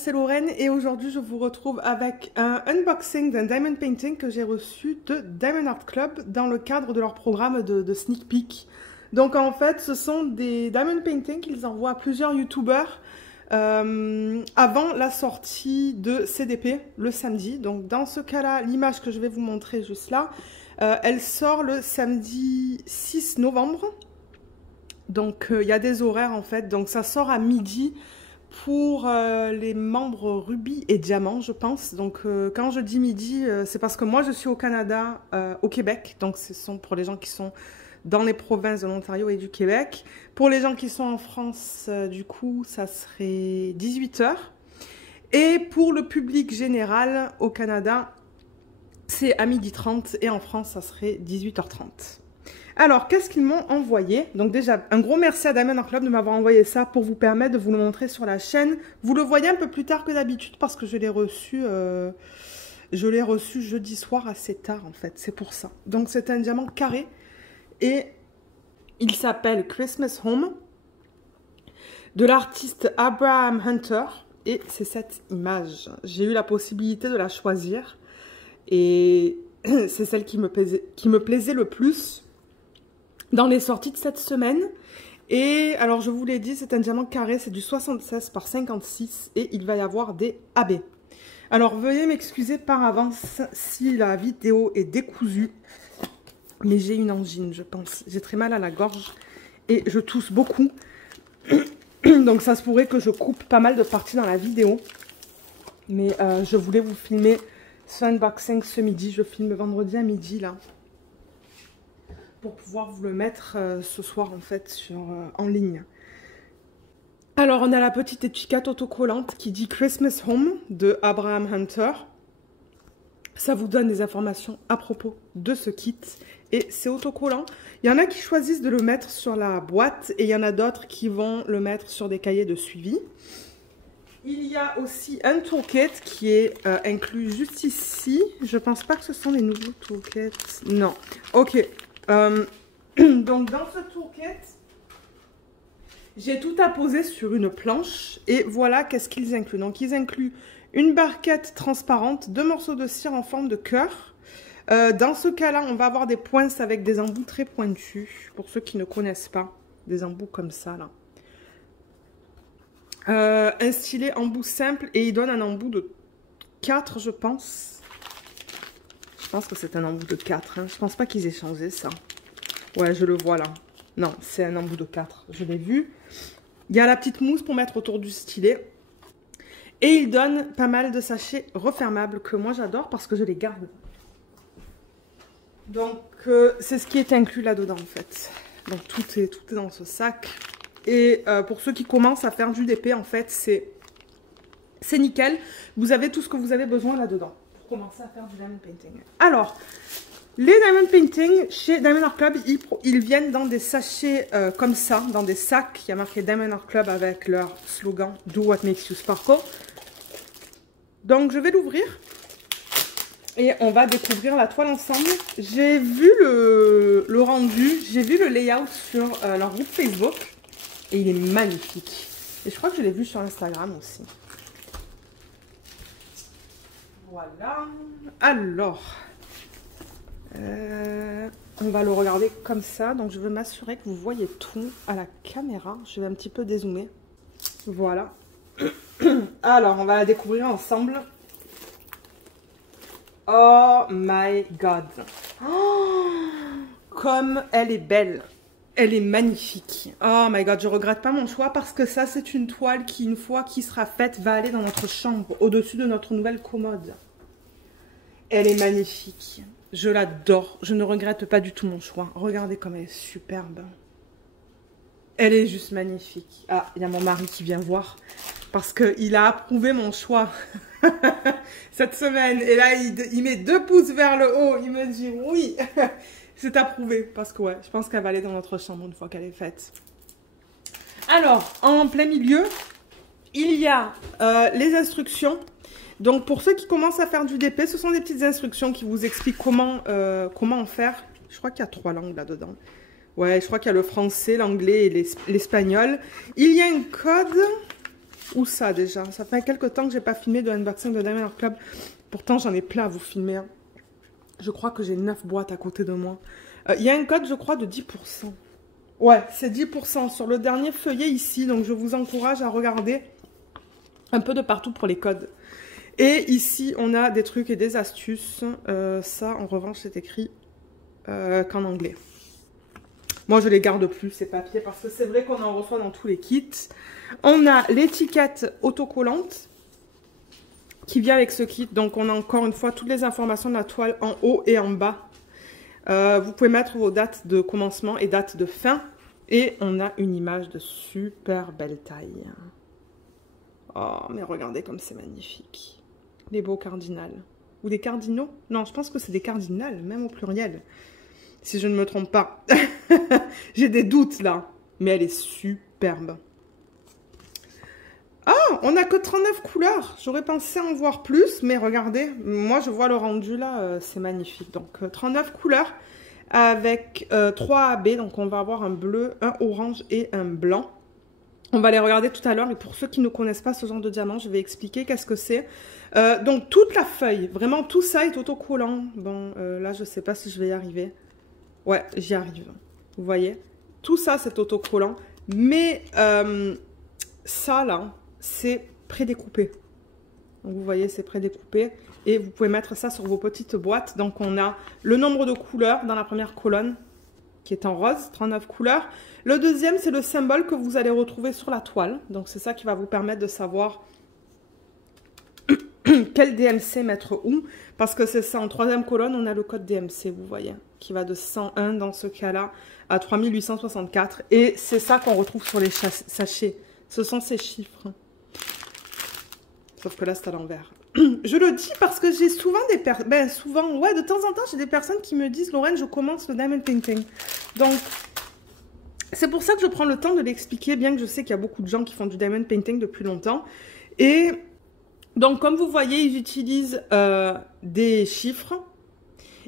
c'est Lorraine et aujourd'hui je vous retrouve avec un unboxing d'un diamond painting que j'ai reçu de Diamond Art Club dans le cadre de leur programme de sneak peek. Donc en fait ce sont des diamond paintings qu'ils envoient à plusieurs youtubeurs avant la sortie de CDP le samedi. Donc dans ce cas-là, l'image que je vais vous montrer juste là, elle sort le samedi 6 novembre. Donc il y a des horaires en fait, donc ça sort à midi pour les membres rubis et diamants je pense. Donc quand je dis midi, c'est parce que moi je suis au Canada, au Québec, donc ce sont pour les gens qui sont dans les provinces de l'Ontario et du Québec. Pour les gens qui sont en France, du coup ça serait 18 h. Et pour le public général au Canada, c'est à 12h30 et en France ça serait 18h30. Alors, qu'est-ce qu'ils m'ont envoyé? Donc déjà, un gros merci à Diamond Art Club de m'avoir envoyé ça pour vous permettre de vous le montrer sur la chaîne. Vous le voyez un peu plus tard que d'habitude parce que je l'ai reçu jeudi soir assez tard en fait, c'est pour ça. Donc c'est un diamant carré et il s'appelle Christmas Home de l'artiste Abraham Hunter et c'est cette image. J'ai eu la possibilité de la choisir et c'est celle qui me plaisait le plus dans les sorties de cette semaine. Et alors je vous l'ai dit, c'est un diamant carré, c'est du 76 par 56 et il va y avoir des AB. Alors veuillez m'excuser par avance si la vidéo est décousue, mais j'ai une angine je pense, j'ai très mal à la gorge et je tousse beaucoup. Donc ça se pourrait que je coupe pas mal de parties dans la vidéo, mais je voulais vous filmer ce unboxing ce midi, je filme vendredi à midi là, pour pouvoir vous le mettre ce soir en fait en ligne. Alors on a la petite étiquette autocollante qui dit Christmas Home de Abraham Hunter. Ça vous donne des informations à propos de ce kit et c'est autocollant. Il y en a qui choisissent de le mettre sur la boîte et il y en a d'autres qui vont le mettre sur des cahiers de suivi. Il y a aussi un toolkit qui est inclus juste ici. Je pense pas que ce sont les nouveaux toolkits. Non. Ok. Donc dans ce toolkit, j'ai tout apposé sur une planche et voilà qu'est-ce qu'ils incluent. Donc ils incluent une barquette transparente, 2 morceaux de cire en forme de cœur. Dans ce cas-là, on va avoir des poinces avec des embouts très pointus. Pour ceux qui ne connaissent pas, des embouts comme ça là. Un stylet embout simple et il donne un embout de 4 je pense. Je pense que c'est un embout de 4. Hein. Je pense pas qu'ils aient changé ça. Ouais, je le vois là. Non, c'est un embout de 4. Je l'ai vu. Il y a la petite mousse pour mettre autour du stylet. Et il donne pas mal de sachets refermables que moi j'adore parce que je les garde. Donc, c'est ce qui est inclus là-dedans en fait. Donc, tout est dans ce sac. Et pour ceux qui commencent à faire du DP, en fait, c'est nickel. Vous avez tout ce que vous avez besoin là-dedans pour commencer à faire du diamond painting. Alors, les diamond painting chez Diamond Art Club, ils viennent dans des sachets comme ça, dans des sacs. Il y a marqué Diamond Art Club avec leur slogan Do What Makes You Sparkle. Donc, je vais l'ouvrir et on va découvrir la toile ensemble. J'ai vu le rendu, j'ai vu le layout sur leur groupe Facebook. Et il est magnifique. Et je crois que je l'ai vu sur Instagram aussi. Voilà. Alors, on va le regarder comme ça. Donc, je veux m'assurer que vous voyez tout à la caméra. Je vais un petit peu dézoomer. Voilà. Alors, on va la découvrir ensemble. Oh my god. Oh, comme elle est belle. Elle est magnifique. Oh my god, je regrette pas mon choix parce que ça, c'est une toile qui, une fois qu'il sera faite, va aller dans notre chambre, au-dessus de notre nouvelle commode. Elle est magnifique. Je l'adore. Je ne regrette pas du tout mon choix. Regardez comme elle est superbe. Elle est juste magnifique. Ah, il y a mon mari qui vient voir parce qu'il a approuvé mon choix cette semaine. Et là, il met 2 pouces vers le haut. Il me dit oui. C'est approuvé parce que ouais, je pense qu'elle va aller dans notre chambre une fois qu'elle est faite. Alors, en plein milieu, il y a les instructions. Donc, pour ceux qui commencent à faire du DP, ce sont des petites instructions qui vous expliquent comment en faire. Je crois qu'il y a 3 langues là-dedans. Ouais, je crois qu'il y a le français, l'anglais et l'espagnol. Il y a un code Où ça déjà? Ça fait quelques temps que j'ai pas filmé de unboxing de Diamond Art Club. Pourtant, j'en ai plein à vous filmer. Hein. Je crois que j'ai 9 boîtes à côté de moi. Il y a un code, je crois, de 10%. Ouais, c'est 10% sur le dernier feuillet ici. Donc, je vous encourage à regarder un peu de partout pour les codes. Et ici, on a des trucs et des astuces. Ça, en revanche, c'est écrit qu'en anglais. Moi, je les garde plus, ces papiers, parce que c'est vrai qu'on en reçoit dans tous les kits. On a l'étiquette autocollante qui vient avec ce kit. Donc, on a encore une fois toutes les informations de la toile en haut et en bas. Vous pouvez mettre vos dates de commencement et dates de fin. Et on a une image de super belle taille. Oh, mais regardez comme c'est magnifique. Les beaux cardinals. Ou des cardinaux? Non, je pense que c'est des cardinals, même au pluriel. Si je ne me trompe pas. J'ai des doutes là. Mais elle est superbe. Ah, on n'a que 39 couleurs. J'aurais pensé en voir plus, mais regardez. Moi, je vois le rendu là, c'est magnifique. Donc, 39 couleurs avec 3 AB. Donc, on va avoir un bleu, un orange et un blanc. On va les regarder tout à l'heure. Et pour ceux qui ne connaissent pas ce genre de diamant, je vais expliquer qu'est-ce que c'est. Donc, toute la feuille, vraiment tout ça est autocollant. Bon, là, je ne sais pas si je vais y arriver. Ouais, j'y arrive. Vous voyez? Tout ça, c'est autocollant. Mais ça, là, c'est prédécoupé. Donc, vous voyez, c'est prédécoupé. Et vous pouvez mettre ça sur vos petites boîtes. Donc, on a le nombre de couleurs dans la première colonne, qui est en rose, 39 couleurs. Le deuxième, c'est le symbole que vous allez retrouver sur la toile. Donc, c'est ça qui va vous permettre de savoir quel DMC mettre où. Parce que c'est ça, en troisième colonne, on a le code DMC, vous voyez, qui va de 101 dans ce cas-là à 3864. Et c'est ça qu'on retrouve sur les sachets. Ce sont ces chiffres. Sauf que là, c'est à l'envers. Je le dis parce que j'ai souvent des personnes... Ben, souvent, ouais, de temps en temps, j'ai des personnes qui me disent « Lorraine, je commence le diamond painting. » Donc, c'est pour ça que je prends le temps de l'expliquer, bien que je sais qu'il y a beaucoup de gens qui font du diamond painting depuis longtemps. Et donc, comme vous voyez, ils utilisent des chiffres.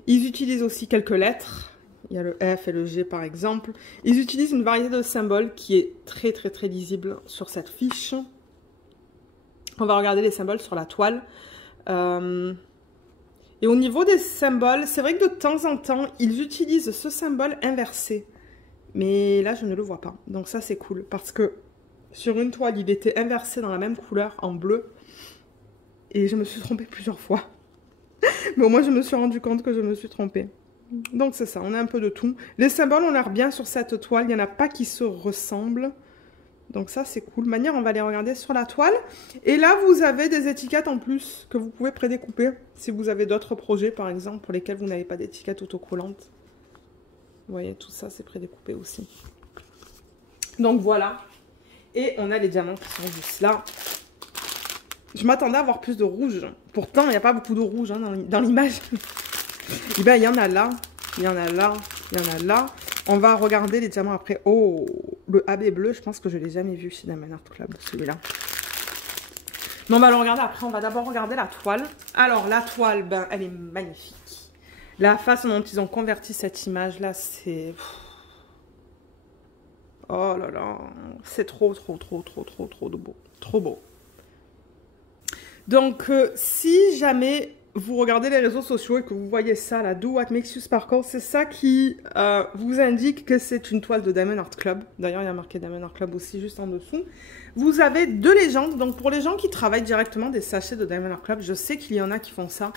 Ils utilisent aussi quelques lettres. Il y a le F et le G, par exemple. Ils utilisent une variété de symboles qui est très, très, très lisible sur cette fiche. On va regarder les symboles sur la toile. Et au niveau des symboles, c'est vrai que de temps en temps, ils utilisent ce symbole inversé. Mais là, je ne le vois pas. Donc ça, c'est cool. Parce que sur une toile, il était inversé dans la même couleur, en bleu. Et je me suis trompée plusieurs fois. Mais au moins, je me suis rendu compte que je me suis trompée. Donc c'est ça, on a un peu de tout. Les symboles ont l'air bien sur cette toile. Il n'y en a pas qui se ressemblent. Donc ça, c'est cool. De manière, on va les regarder sur la toile. Et là, vous avez des étiquettes en plus que vous pouvez prédécouper. Si vous avez d'autres projets, par exemple, pour lesquels vous n'avez pas d'étiquette autocollante. Vous voyez, tout ça, c'est prédécoupé aussi. Donc voilà. Et on a les diamants qui sont juste là. Je m'attendais à avoir plus de rouge. Pourtant, il n'y a pas beaucoup de rouge hein, dans l'image. Eh bien, il y en a là. Il y en a là. Il y en a là. On va regarder les diamants après. Oh, le AB bleu, je pense que je ne l'ai jamais vu chez Diamond Art Club, celui-là. Mais on va le regarder après. On va d'abord regarder la toile. Alors, la toile, ben, elle est magnifique. La façon dont ils ont converti cette image-là, c'est... Oh là là. C'est trop, trop, trop, trop, trop, trop beau. Trop beau. Donc, si jamais... vous regardez les réseaux sociaux et que vous voyez ça, la Do What Makes You Sparkle, c'est ça qui vous indique que c'est une toile de Diamond Art Club. D'ailleurs, il y a marqué Diamond Art Club aussi juste en dessous. Vous avez deux légendes. Donc, pour les gens qui travaillent directement des sachets de Diamond Art Club, je sais qu'il y en a qui font ça.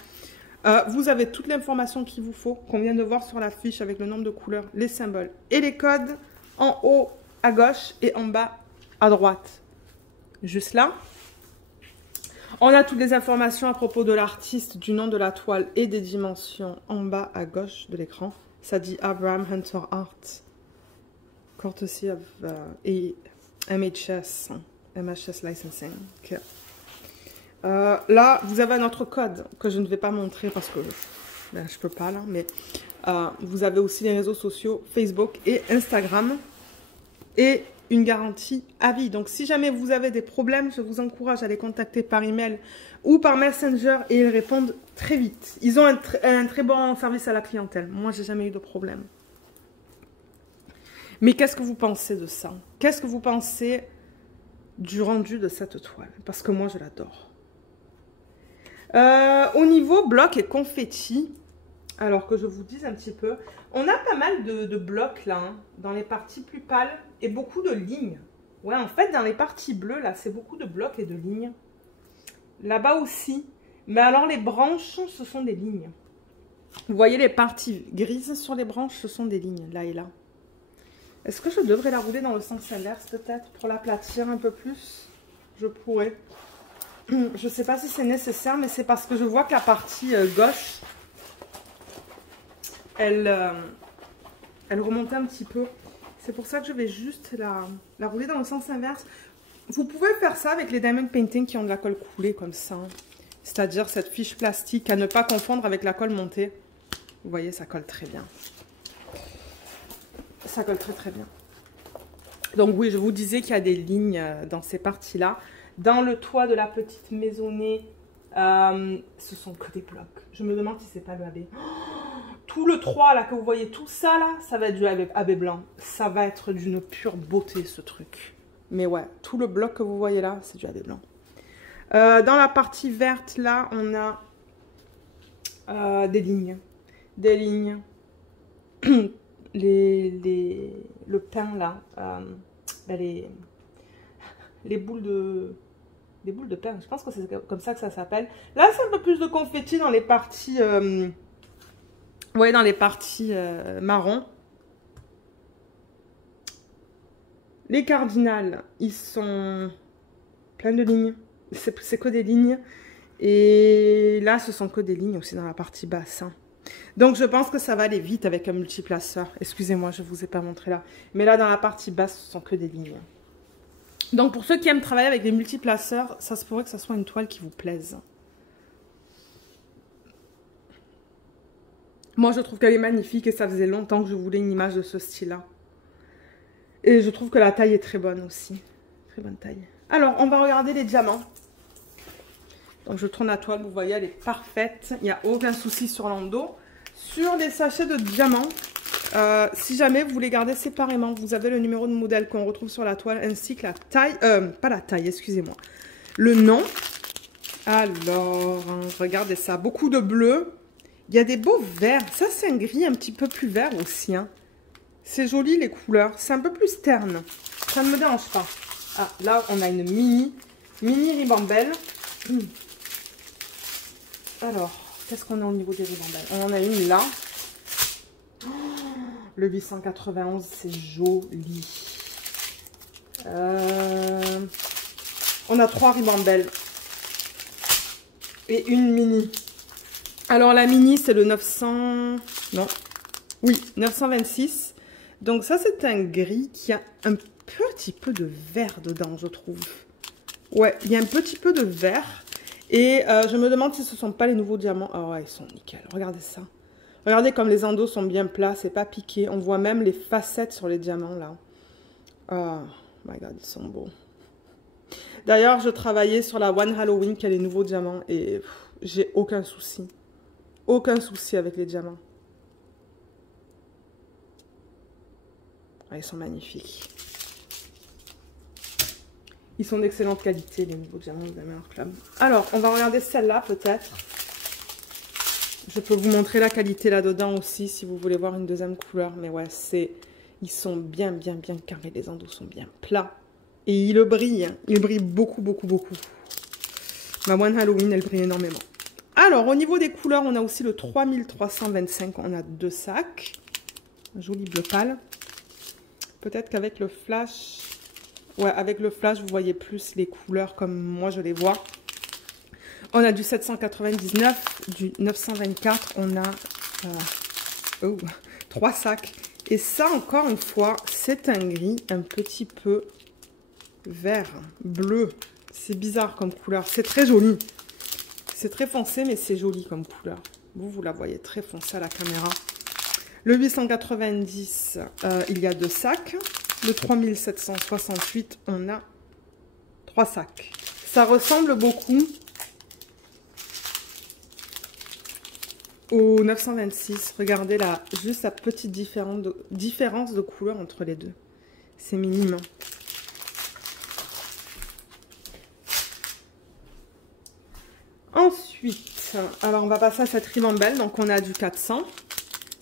Vous avez toute l'information qu'il vous faut, qu'on vient de voir sur la fiche avec le nombre de couleurs, les symboles et les codes en haut à gauche et en bas à droite. Juste là. On a toutes les informations à propos de l'artiste, du nom de la toile et des dimensions en bas à gauche de l'écran. Ça dit Abraham Hunter Art, courtesy of MHS Licensing. Okay. Là, vous avez un autre code que je ne vais pas montrer parce que ben, je peux pas là, mais vous avez aussi les réseaux sociaux Facebook et Instagram et une garantie à vie. Donc, si jamais vous avez des problèmes, je vous encourage à les contacter par email ou par Messenger et ils répondent très vite. Ils ont un très bon service à la clientèle. Moi, j'ai jamais eu de problème. Mais qu'est-ce que vous pensez de ça? Qu'est-ce que vous pensez du rendu de cette toile. Parce que moi, je l'adore. Au niveau bloc et confetti, alors que je vous dise un petit peu, on a pas mal de blocs là, hein, dans les parties plus pâles et beaucoup de lignes. Ouais, en fait, dans les parties bleues, là, c'est beaucoup de blocs et de lignes. Là-bas aussi. Mais alors, les branches, ce sont des lignes. Vous voyez les parties grises sur les branches, ce sont des lignes, là et là. Est-ce que je devrais la rouler dans le sens inverse, peut-être, pour l'aplatir un peu plus? Je pourrais. Je ne sais pas si c'est nécessaire, mais c'est parce que je vois que la partie gauche, elle remontait un petit peu. C'est pour ça que je vais juste la rouler dans le sens inverse. Vous pouvez faire ça avec les diamond painting qui ont de la colle coulée comme ça. C'est-à-dire cette fiche plastique à ne pas confondre avec la colle montée. Vous voyez, ça colle très bien. Ça colle très très bien. Donc oui, je vous disais qu'il y a des lignes dans ces parties-là. Dans le toit de la petite maisonnée, ce sont que des blocs. Je me demande si c'est pas le AB. Tout le 3 là que vous voyez, tout ça là, ça va être du AB blanc. Ça va être d'une pure beauté ce truc. Mais ouais, tout le bloc que vous voyez là, c'est du AB blanc. Dans la partie verte là, on a des lignes. Des lignes. Le pain là. Ben les boules de... Des boules de pain, je pense que c'est comme ça que ça s'appelle. Là, c'est un peu plus de confetti dans les parties... ouais, dans les parties marron. Les cardinals, ils sont pleins de lignes. C'est que des lignes. Et là, ce sont que des lignes aussi dans la partie basse. Hein. Donc, je pense que ça va aller vite avec un multiplaceur. Excusez-moi, je ne vous ai pas montré là. Mais là, dans la partie basse, ce sont que des lignes. Donc, pour ceux qui aiment travailler avec des multiplaceurs, ça se pourrait que ça soit une toile qui vous plaise. Moi, je trouve qu'elle est magnifique et ça faisait longtemps que je voulais une image de ce style-là. Et je trouve que la taille est très bonne aussi. Très bonne taille. Alors, on va regarder les diamants. Donc, je tourne la toile, vous voyez, elle est parfaite. Il n'y a aucun souci sur l'endos. Sur les sachets de diamants, si jamais vous les gardez séparément, vous avez le numéro de modèle qu'on retrouve sur la toile, ainsi que la taille, pas la taille, excusez-moi, le nom. Alors, hein, regardez ça, beaucoup de bleu. Il y a des beaux verts. Ça, c'est un gris un petit peu plus vert aussi. Hein. C'est joli, les couleurs. C'est un peu plus terne. Ça ne me dérange pas. Ah, là, on a une mini ribambelle. Alors, qu'est-ce qu'on a au niveau des ribambelles? On en a une là. Oh, le 891, c'est joli. On a 3 ribambelles. Et une mini. Alors, la mini, c'est le 900... Non. Oui, 926. Donc, ça, c'est un gris qui a un petit peu de vert dedans, je trouve. Ouais, il y a un petit peu de vert. Et je me demande si ce ne sont pas les nouveaux diamants. Ah ouais, ils sont nickel. Regardez ça. Regardez comme les endos sont bien plats. C'est pas piqué. On voit même les facettes sur les diamants, là. Oh my God, ils sont beaux. D'ailleurs, je travaillais sur la One Halloween qui a les nouveaux diamants. Et j'ai aucun souci. Aucun souci avec les diamants. Ah, ils sont magnifiques. Ils sont d'excellente qualité, les nouveaux diamants de Diamond Club. Alors, on va regarder celle-là, peut-être. Je peux vous montrer la qualité là-dedans aussi, si vous voulez voir une deuxième couleur. Mais ouais, ils sont bien carrés. Les endos sont bien plats. Et ils brillent. Ils brillent beaucoup. Ma One Halloween, elle brille énormément. Alors, au niveau des couleurs, on a aussi le 3325. On a 2 sacs. Un joli bleu pâle. Peut-être qu'avec le flash... Ouais, avec le flash, vous voyez plus les couleurs comme moi je les vois. On a du 799, du 924. On a 3 sacs. Et ça, encore une fois, c'est un gris un petit peu vert, bleu. C'est bizarre comme couleur. C'est très joli. C'est très foncé, mais c'est joli comme couleur. Vous la voyez très foncée à la caméra. Le 890, il y a 2 sacs. Le 3768, on a 3 sacs. Ça ressemble beaucoup au 926. Regardez là, juste la petite différence de couleur entre les deux. C'est minime. Ensuite, alors on va passer à cette ribambelle. Donc on a du 400,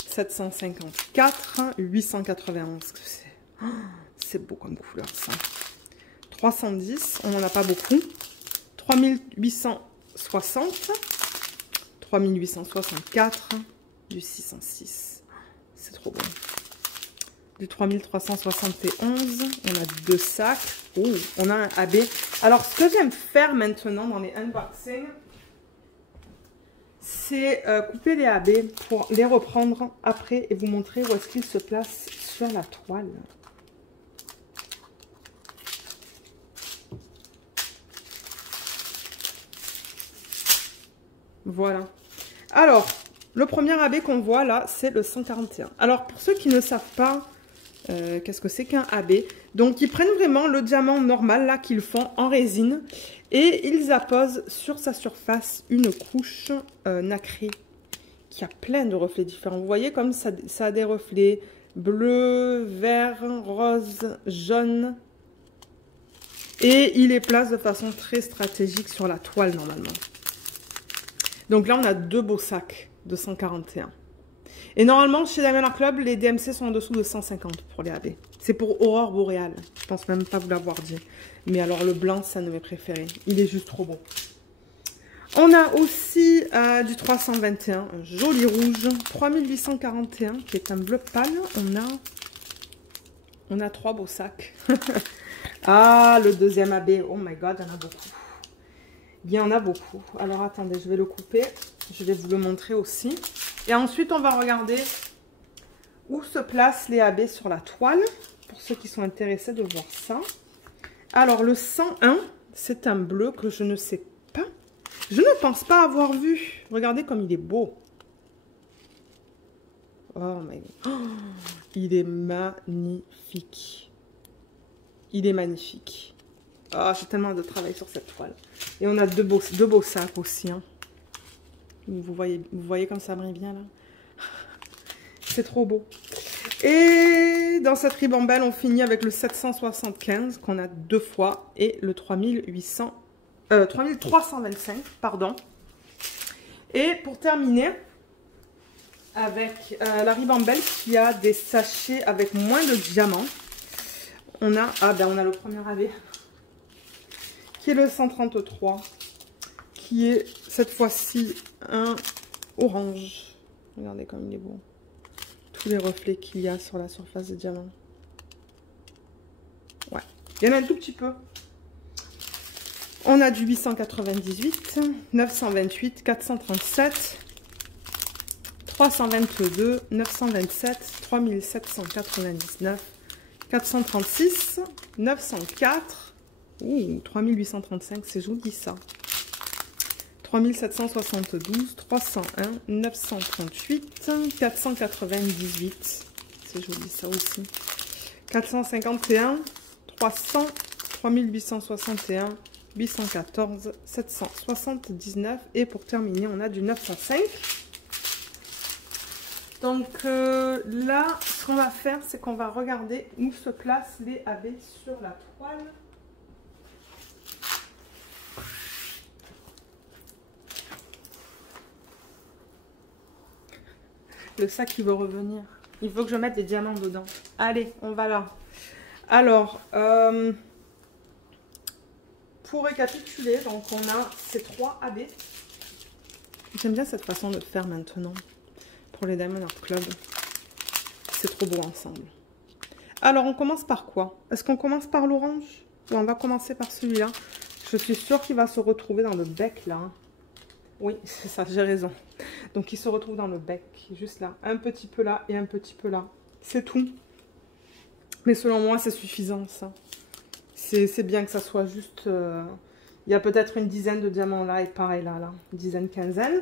754, 891. C'est beau comme couleur ça. 310, on n'en a pas beaucoup. 3860, 3864, du 606. C'est trop bon. Du 3371, on a 2 sacs. Oh, on a un AB. Alors, ce que j'aime faire maintenant dans les unboxings, c'est couper les AB pour les reprendre après et vous montrer où est-ce qu'ils se placent sur la toile. Voilà. Alors, le premier AB qu'on voit là, c'est le 141. Alors, pour ceux qui ne savent pas qu'est-ce que c'est qu'un AB, donc ils prennent vraiment le diamant normal là qu'ils font en résine et ils apposent sur sa surface une couche nacrée qui a plein de reflets différents. Vous voyez comme ça a des reflets bleu, vert, rose, jaune. Et il les place de façon très stratégique sur la toile normalement. Donc là, on a 2 beaux sacs de 141. Et normalement, chez Diamond Art Club, les DMC sont en dessous de 150 pour les AB. C'est pour Aurore Boréale. Je pense même pas vous l'avoir dit. Mais alors, le blanc, c'est un de mes préférés. Il est juste trop beau. On a aussi du 321, un joli rouge. 3841, qui est un bleu pâle. On a 3 beaux sacs. Ah, le deuxième AB. Oh my god, il y en a beaucoup. Il y en a beaucoup. Alors, attendez, je vais le couper. Je vais vous le montrer aussi. Et ensuite, on va regarder où se placent les AB sur la toile. Pour ceux qui sont intéressés de voir ça. Alors, le 101, c'est un bleu que je ne sais pas. Je ne pense pas avoir vu. Regardez comme il est beau. Oh my god. Oh, il est magnifique. Il est magnifique. Oh, j'ai tellement de travail sur cette toile. Et on a deux beaux sacs aussi. Hein. Vous voyez comme ça brille bien là. C'est trop beau. Et dans cette ribambelle, on finit avec le 775 qu'on a 2 fois et le 3325, pardon. Et pour terminer, avec la ribambelle qui a des sachets avec moins de diamants, on a le premier AB qui est le 133, qui est cette fois-ci un orange. Regardez comme il est beau. Tous les reflets qu'il y a sur la surface des diamants. Ouais, il y en a un tout petit peu. On a du 898, 928, 437, 322, 927, 3799, 436, 904, 3835, c'est joli ça. 3772, 301, 938, 498, c'est joli ça aussi. 451, 300, 3861, 814, 779 et pour terminer on a du 905. Donc là ce qu'on va faire c'est qu'on va regarder où se placent les AB sur la toile. Le sac il veut revenir. Il faut que je mette des diamants dedans. Allez, on va là. Alors, pour récapituler, donc on a ces 3 AB. J'aime bien cette façon de faire maintenant pour les Diamond Art Club. C'est trop beau ensemble. Alors, on commence par quoi? Est-ce qu'on commence par l'orange? Ou on va commencer par celui-là? Je suis sûre qu'il va se retrouver dans le bec là. Oui, c'est ça, j'ai raison. Donc, il se retrouve dans le bec, juste là. Un petit peu là et un petit peu là. C'est tout. Mais selon moi, c'est suffisant, ça. C'est bien que ça soit juste... il y a peut-être une dizaine de diamants là et pareil là. Une dizaine, quinzaine.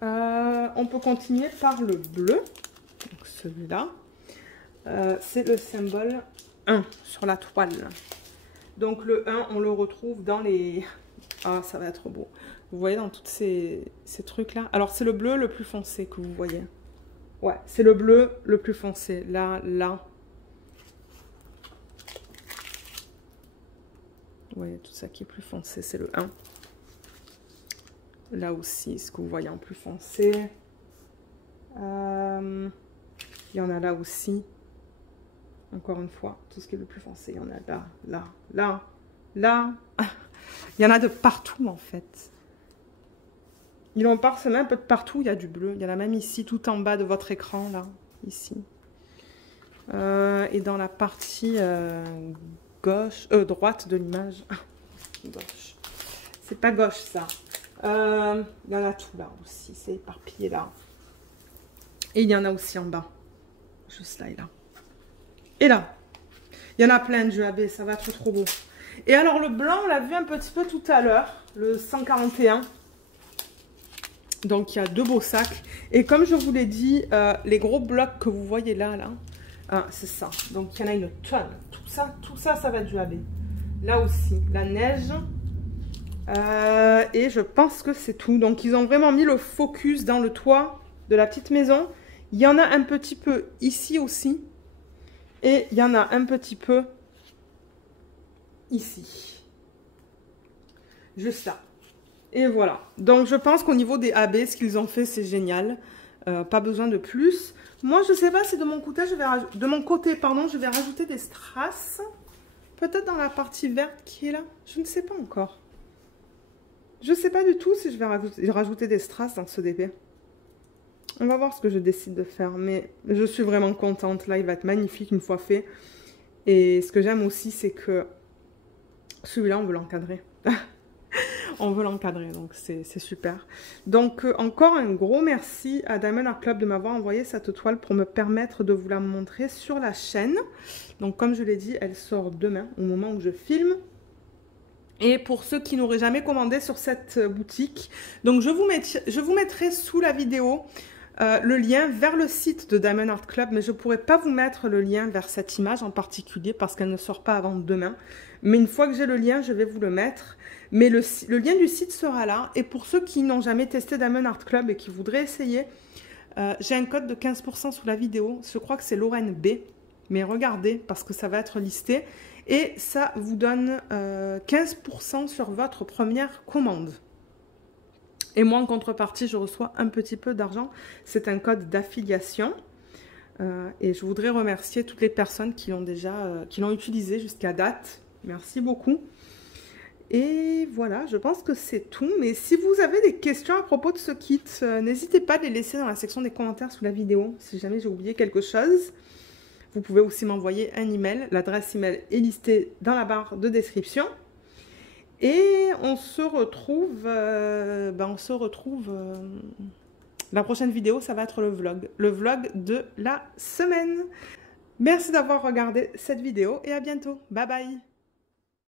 On peut continuer par le bleu. Donc, celui-là. C'est le symbole 1 sur la toile. Donc, le 1, on le retrouve dans les... Ah, ça va être beau. Vous voyez dans tous ces trucs-là. Alors, c'est le bleu le plus foncé que vous voyez. Ouais, c'est le bleu le plus foncé. Là. Vous voyez, tout ça qui est plus foncé, c'est le 1. Là aussi, ce que vous voyez en plus foncé. Il y en a là aussi. Encore une fois, tout ce qui est le plus foncé. Il y en a là, là, là, là. Il y en a de partout en fait. Ils l'ont parsemé un peu de partout. Il y a du bleu. Il y en a même ici, tout en bas de votre écran, là. Ici. Et dans la partie droite de l'image. Gauche. C'est pas gauche, ça. Il y en a tout là aussi. C'est éparpillé là. Et il y en a aussi en bas. Juste là et là. Et là. Il y en a plein de jeux AB. Ça va être trop beau. Et alors, le blanc, on l'a vu un petit peu tout à l'heure. Le 141. Donc, il y a 2 beaux sacs. Et comme je vous l'ai dit, les gros blocs que vous voyez là, c'est ça. Donc, il y en a une tonne. Tout ça, ça va être du AB. Là aussi, la neige. Et je pense que c'est tout. Donc, ils ont vraiment mis le focus dans le toit de la petite maison. Il y en a un petit peu ici aussi. Et il y en a un petit peu ici. Juste là. Et voilà. Donc, je pense qu'au niveau des AB, ce qu'ils ont fait, c'est génial. Pas besoin de plus. Moi, je ne sais pas si de mon côté, je vais rajouter des strass. Peut-être dans la partie verte qui est là. Je ne sais pas encore. Je ne sais pas du tout si je vais rajouter des strass dans ce DP. On va voir ce que je décide de faire. Mais je suis vraiment contente. Là, il va être magnifique une fois fait. Et ce que j'aime aussi, c'est que celui-là, on veut l'encadrer. On veut l'encadrer, donc c'est super. Donc, encore un gros merci à Diamond Art Club de m'avoir envoyé cette toile pour me permettre de vous la montrer sur la chaîne. Donc, comme je l'ai dit, elle sort demain, au moment où je filme. Et pour ceux qui n'auraient jamais commandé sur cette boutique, donc je vous mettrai sous la vidéo le lien vers le site de Diamond Art Club, mais je ne pourrai pas vous mettre le lien vers cette image en particulier parce qu'elle ne sort pas avant demain. Mais une fois que j'ai le lien, je vais vous le mettre. Mais le lien du site sera là. Et pour ceux qui n'ont jamais testé Diamond Art Club et qui voudraient essayer, j'ai un code de 15% sous la vidéo. Je crois que c'est Lorraine B. Mais regardez, parce que ça va être listé. Et ça vous donne 15% sur votre première commande. Et moi, en contrepartie, je reçois un petit peu d'argent. C'est un code d'affiliation. Et je voudrais remercier toutes les personnes qui l'ont utilisé jusqu'à date. Merci beaucoup. Et voilà, je pense que c'est tout. Mais si vous avez des questions à propos de ce kit, n'hésitez pas à les laisser dans la section des commentaires sous la vidéo. Si jamais j'ai oublié quelque chose, vous pouvez aussi m'envoyer un email. L'adresse email est listée dans la barre de description. Et on se retrouve, la prochaine vidéo, ça va être le vlog de la semaine. Merci d'avoir regardé cette vidéo et à bientôt. Bye bye.